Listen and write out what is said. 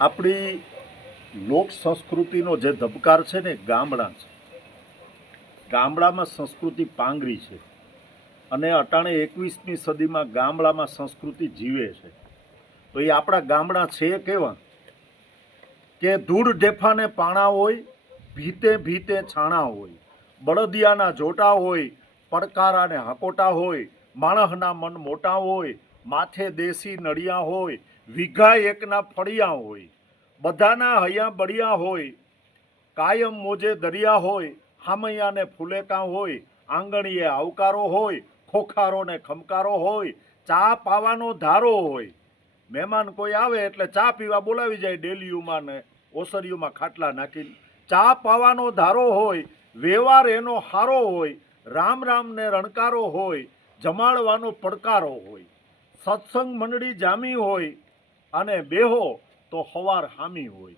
આપણી લોક સંસ્કૃતિનો જે ધબકાર છે ને ગામડા છે. ગામડામાં સંસ્કૃતિ પાંગરી છે અને અટાણે 21મી સદીમાં ગામડામાં સંસ્કૃતિ જીવે છે. તો એ આપણા ગામડા છે કેવા કે ધૂળ ઢેફાને પાણા હોય, ભીતે ભીતે છાણા હોય, બળદિયાના જોટા હોય, પડકારાને હકોટા હોય, માણસના મન મોટા હોય, માથે દેશી નળિયા હોય, વીઘા એકના ફળિયા હોય, બધાના હૈયા બળિયા હોય, કાયમ મોજે દરિયા હોય, હામૈયાને ફુલેકા હોય, આંગણીએ આવકારો હોય, ખોખારો ને ખમકારો હોય, ચા પાવાનો ધારો હોય. મહેમાન કોઈ આવે એટલે ચા પીવા બોલાવી જાય, ડેલીયુમાં ને ઓસરીયુમાં ખાટલા નાખી ચા પાવાનો ધારો હોય, વ્યવહાર એનો હારો હોય, રામ રામ ને રણકારો હોય, જમાડવાનો પડકારો હોય, સત્સંગ મંડળી જામી હોય અને બેહો તો હવાર હામી હોય.